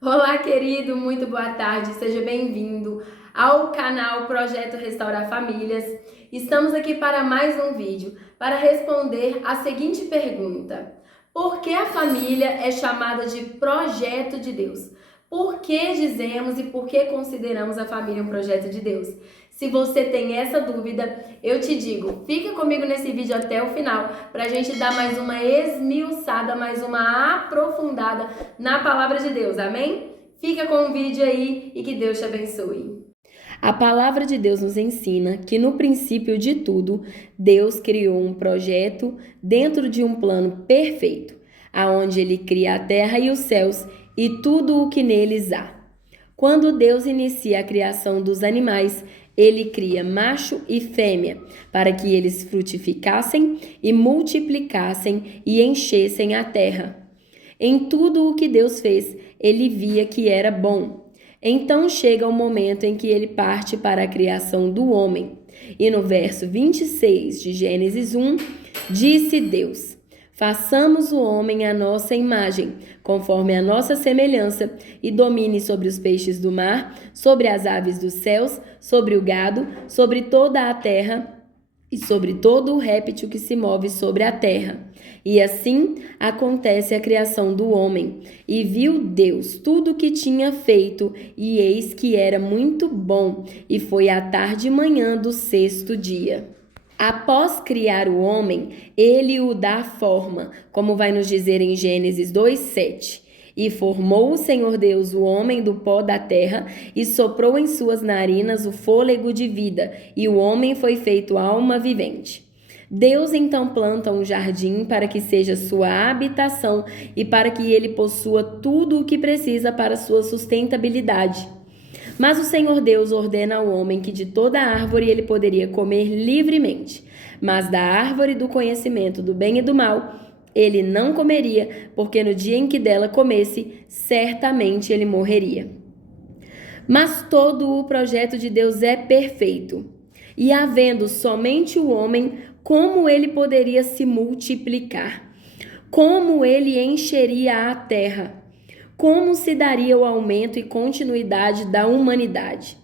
Olá, querido, muito boa tarde, seja bem-vindo ao canal Projeto Restaurar Famílias. Estamos aqui para mais um vídeo para responder a seguinte pergunta: por que a família é chamada de projeto de Deus? Por que dizemos e por que consideramos a família um projeto de Deus? Se você tem essa dúvida, eu te digo, fica comigo nesse vídeo até o final para a gente dar mais uma esmiuçada, mais uma aprofundada na palavra de Deus, amém? Fica com o vídeo aí e que Deus te abençoe. A palavra de Deus nos ensina que no princípio de tudo, Deus criou um projeto dentro de um plano perfeito, aonde ele cria a terra e os céus e tudo o que neles há. Quando Deus inicia a criação dos animais, ele cria macho e fêmea, para que eles frutificassem e multiplicassem e enchessem a terra. Em tudo o que Deus fez, ele via que era bom. Então chega o momento em que ele parte para a criação do homem. E no verso 26 de Gênesis 1, disse Deus: façamos o homem à nossa imagem, conforme a nossa semelhança, e domine sobre os peixes do mar, sobre as aves dos céus, sobre o gado, sobre toda a terra e sobre todo o réptil que se move sobre a terra. E assim acontece a criação do homem. E viu Deus tudo o que tinha feito, e eis que era muito bom, e foi a tarde e manhã do sexto dia. Após criar o homem, ele o dá forma, como vai nos dizer em Gênesis 2:7. E formou o Senhor Deus o homem do pó da terra e soprou em suas narinas o fôlego de vida, e o homem foi feito alma vivente. Deus então planta um jardim para que seja sua habitação e para que ele possua tudo o que precisa para sua sustentabilidade. Mas o Senhor Deus ordena ao homem que de toda árvore ele poderia comer livremente, mas da árvore do conhecimento do bem e do mal ele não comeria, porque no dia em que dela comesse, certamente ele morreria. Mas todo o projeto de Deus é perfeito. E havendo somente o homem, como ele poderia se multiplicar? Como ele encheria a terra? Como se daria o aumento e continuidade da humanidade?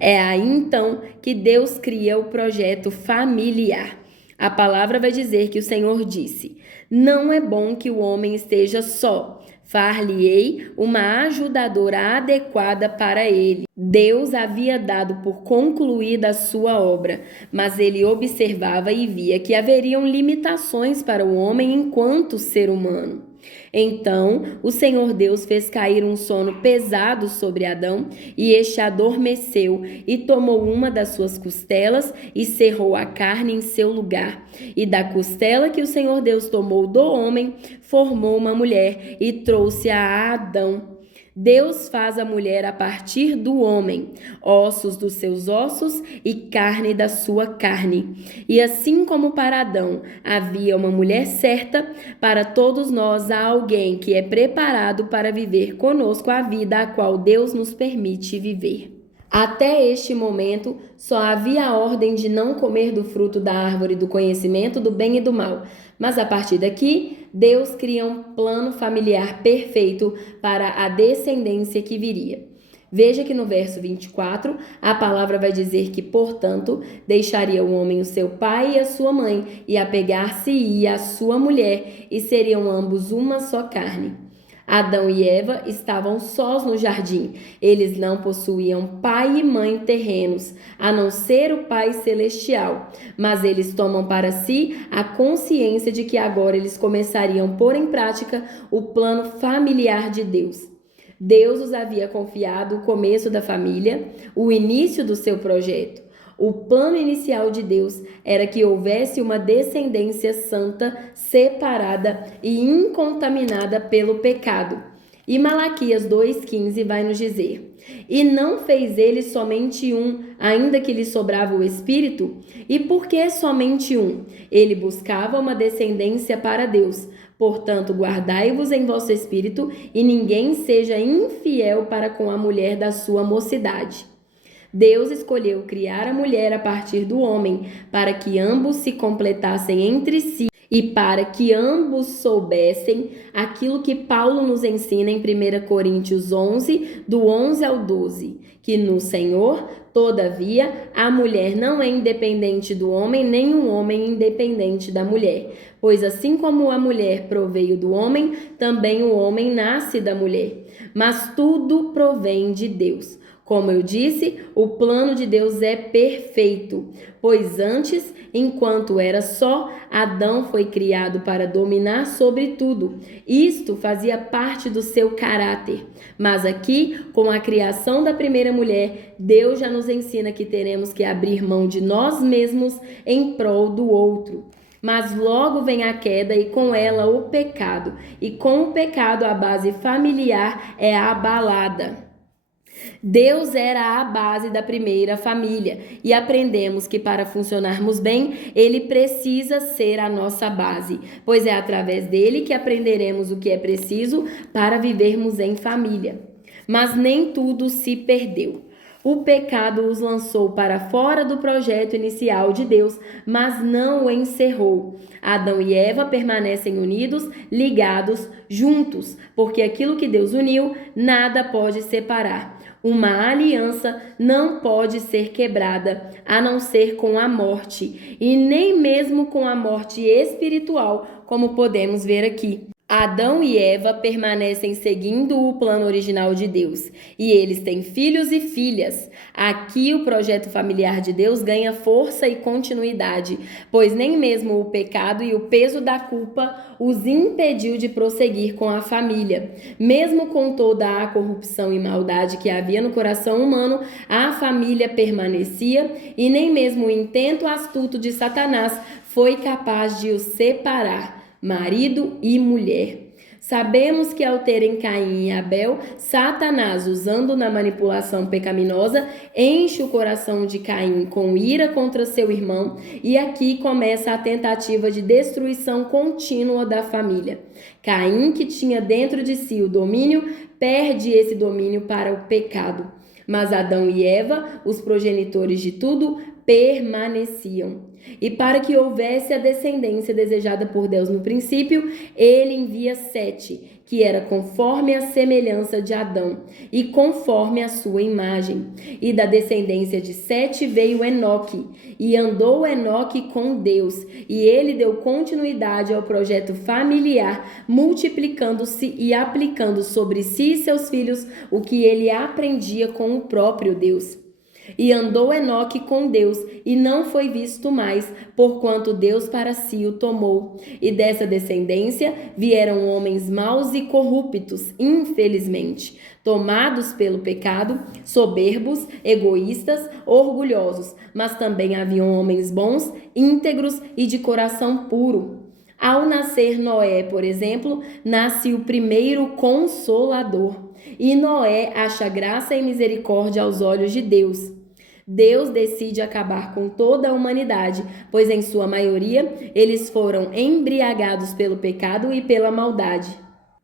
É aí então que Deus cria o projeto familiar. A palavra vai dizer que o Senhor disse: não é bom que o homem esteja só. Far-lhe-ei uma ajudadora adequada para ele. Deus havia dado por concluída a sua obra, mas ele observava e via que haveriam limitações para o homem enquanto ser humano. Então o Senhor Deus fez cair um sono pesado sobre Adão, e este adormeceu, e tomou uma das suas costelas e cerrou a carne em seu lugar. E da costela que o Senhor Deus tomou do homem, formou uma mulher e trouxe-a a Adão. Deus faz a mulher a partir do homem, ossos dos seus ossos e carne da sua carne. E assim como para Adão havia uma mulher certa, para todos nós há alguém que é preparado para viver conosco a vida a qual Deus nos permite viver. Até este momento, só havia a ordem de não comer do fruto da árvore do conhecimento do bem e do mal. Mas a partir daqui, Deus cria um plano familiar perfeito para a descendência que viria. Veja que no verso 24, a palavra vai dizer que, portanto, deixaria o homem o seu pai e a sua mãe, e apegar-se-ia à sua mulher, e seriam ambos uma só carne. Adão e Eva estavam sós no jardim. Eles não possuíam pai e mãe terrenos, a não ser o Pai Celestial. Mas eles tomam para si a consciência de que agora eles começariam a pôr em prática o plano familiar de Deus. Deus os havia confiado o começo da família, o início do seu projeto. O plano inicial de Deus era que houvesse uma descendência santa, separada e incontaminada pelo pecado. E Malaquias 2,15 vai nos dizer: e não fez ele somente um, ainda que lhe sobrava o espírito? E por que somente um? Ele buscava uma descendência para Deus. Portanto, guardai-vos em vosso espírito, e ninguém seja infiel para com a mulher da sua mocidade. Deus escolheu criar a mulher a partir do homem, para que ambos se completassem entre si E para que ambos soubessem aquilo que Paulo nos ensina em 1 Coríntios 11, do 11 ao 12, que no Senhor, todavia, a mulher não é independente do homem, nem o homem independente da mulher. Pois assim como a mulher proveio do homem, também o homem nasce da mulher. Mas tudo provém de Deus. Como eu disse, o plano de Deus é perfeito, pois antes, enquanto era só, Adão foi criado para dominar sobre tudo. Isto fazia parte do seu caráter. Mas aqui, com a criação da primeira mulher, Deus já nos ensina que teremos que abrir mão de nós mesmos em prol do outro. Mas logo vem a queda e com ela o pecado. E com o pecado a base familiar é abalada. Deus era a base da primeira família e aprendemos que para funcionarmos bem, Ele precisa ser a nossa base, pois é através dele que aprenderemos o que é preciso para vivermos em família. Mas nem tudo se perdeu. O pecado os lançou para fora do projeto inicial de Deus, mas não o encerrou. Adão e Eva permanecem unidos, ligados, juntos, porque aquilo que Deus uniu, nada pode separar. Uma aliança não pode ser quebrada, a não ser com a morte, e nem mesmo com a morte espiritual, como podemos ver aqui. Adão e Eva permanecem seguindo o plano original de Deus e eles têm filhos e filhas. Aqui o projeto familiar de Deus ganha força e continuidade, pois nem mesmo o pecado e o peso da culpa os impediu de prosseguir com a família. Mesmo com toda a corrupção e maldade que havia no coração humano, a família permanecia e nem mesmo o intento astuto de Satanás foi capaz de os separar. Marido e mulher. Sabemos que ao terem Caim e Abel, Satanás, usando na manipulação pecaminosa, enche o coração de Caim com ira contra seu irmão, e aqui começa a tentativa de destruição contínua da família. Caim, que tinha dentro de si o domínio, perde esse domínio para o pecado. Mas Adão e Eva, os progenitores de tudo, permaneciam. E para que houvesse a descendência desejada por Deus no princípio, ele envia Sete, que era conforme a semelhança de Adão e conforme a sua imagem. E da descendência de Sete veio Enoque, e andou Enoque com Deus, e ele deu continuidade ao projeto familiar, multiplicando-se e aplicando sobre si e seus filhos o que ele aprendia com o próprio Deus. E andou Enoque com Deus, e não foi visto mais, porquanto Deus para si o tomou. E dessa descendência vieram homens maus e corruptos, infelizmente, tomados pelo pecado, soberbos, egoístas, orgulhosos, mas também haviam homens bons, íntegros e de coração puro. Ao nascer Noé, por exemplo, nasce o primeiro Consolador. E Noé acha graça e misericórdia aos olhos de Deus. Deus decide acabar com toda a humanidade, pois em sua maioria eles foram embriagados pelo pecado e pela maldade.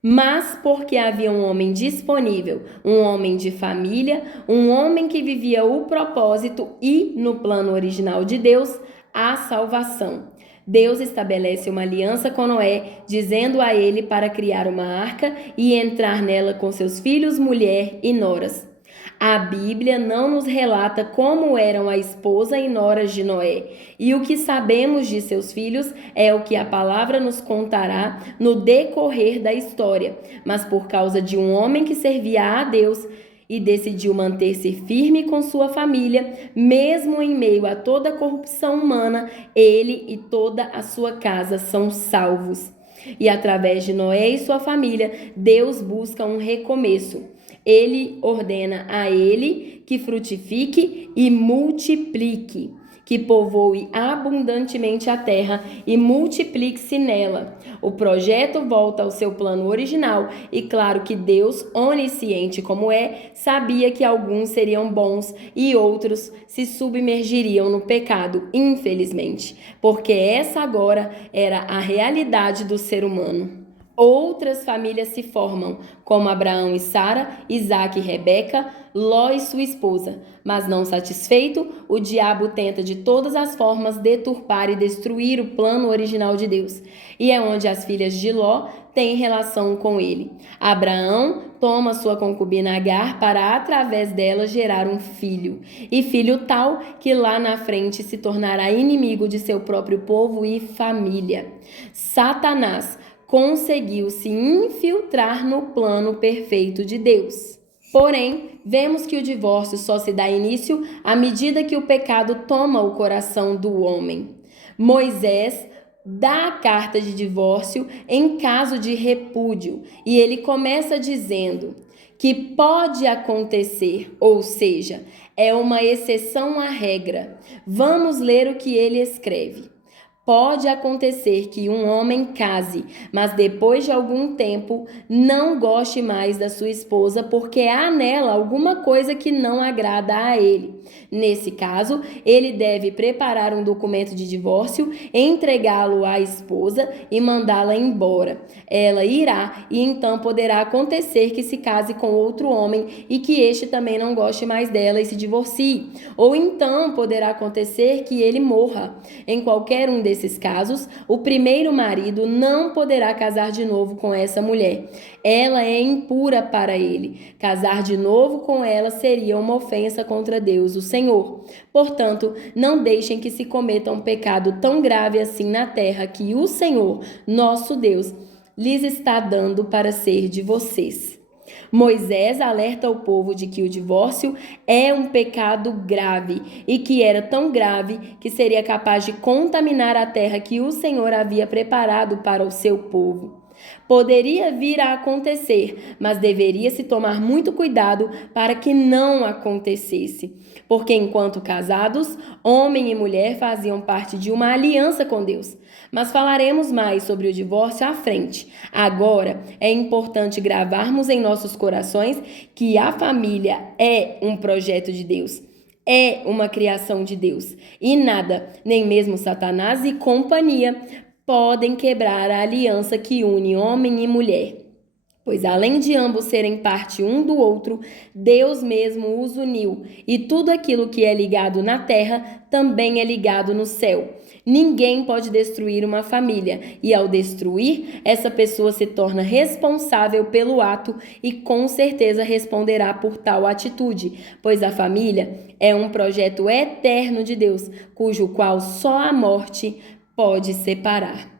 Mas porque havia um homem disponível, um homem de família, um homem que vivia o propósito e, no plano original de Deus, a salvação. Deus estabelece uma aliança com Noé, dizendo a ele para criar uma arca e entrar nela com seus filhos, mulher e noras. A Bíblia não nos relata como eram a esposa e noras de Noé, e o que sabemos de seus filhos é o que a palavra nos contará no decorrer da história. Mas por causa de um homem que servia a Deus e decidiu manter-se firme com sua família, mesmo em meio a toda a corrupção humana, ele e toda a sua casa são salvos. E através de Noé e sua família, Deus busca um recomeço. Ele ordena a ele que frutifique e multiplique, que povoe abundantemente a terra e multiplique-se nela. O projeto volta ao seu plano original e claro que Deus, onisciente como é, sabia que alguns seriam bons e outros se submergiriam no pecado, infelizmente, porque essa agora era a realidade do ser humano. outras famílias se formam, como Abraão e Sara, Isaque e Rebeca, Ló e sua esposa. Mas não satisfeito, o diabo tenta de todas as formas deturpar e destruir o plano original de Deus. E é onde as filhas de Ló têm relação com ele. Abraão toma sua concubina Agar para, através dela, gerar um filho. E filho tal que lá na frente se tornará inimigo de seu próprio povo e família. Satanás conseguiu se infiltrar no plano perfeito de Deus. Porém, vemos que o divórcio só se dá início à medida que o pecado toma o coração do homem. Moisés dá a carta de divórcio em caso de repúdio e ele começa dizendo que pode acontecer, ou seja, é uma exceção à regra. Vamos ler o que ele escreve. Pode acontecer que um homem case, mas depois de algum tempo não goste mais da sua esposa porque há nela alguma coisa que não agrada a ele. Nesse caso, ele deve preparar um documento de divórcio, entregá-lo à esposa e mandá-la embora. Ela irá e então poderá acontecer que se case com outro homem e que este também não goste mais dela e se divorcie. Ou então poderá acontecer que ele morra. Em qualquer um desses casos, o primeiro marido não poderá casar de novo com essa mulher. Ela é impura para ele. Casar de novo com ela seria uma ofensa contra Deus, o Senhor. Portanto, não deixem que se cometa um pecado tão grave assim na terra que o Senhor, nosso Deus, lhes está dando para ser de vocês. Moisés alerta o povo de que o divórcio é um pecado grave e que era tão grave que seria capaz de contaminar a terra que o Senhor havia preparado para o seu povo. Poderia vir a acontecer, mas deveria se tomar muito cuidado para que não acontecesse, porque enquanto casados, homem e mulher faziam parte de uma aliança com Deus. Mas falaremos mais sobre o divórcio à frente. Agora, é importante gravarmos em nossos corações que a família é um projeto de Deus. É uma criação de Deus. E nada, nem mesmo Satanás e companhia, podem quebrar a aliança que une homem e mulher. Pois além de ambos serem parte um do outro, Deus mesmo os uniu, e tudo aquilo que é ligado na terra também é ligado no céu. Ninguém pode destruir uma família, e ao destruir, essa pessoa se torna responsável pelo ato e com certeza responderá por tal atitude, pois a família é um projeto eterno de Deus, cujo qual só a morte pode separar.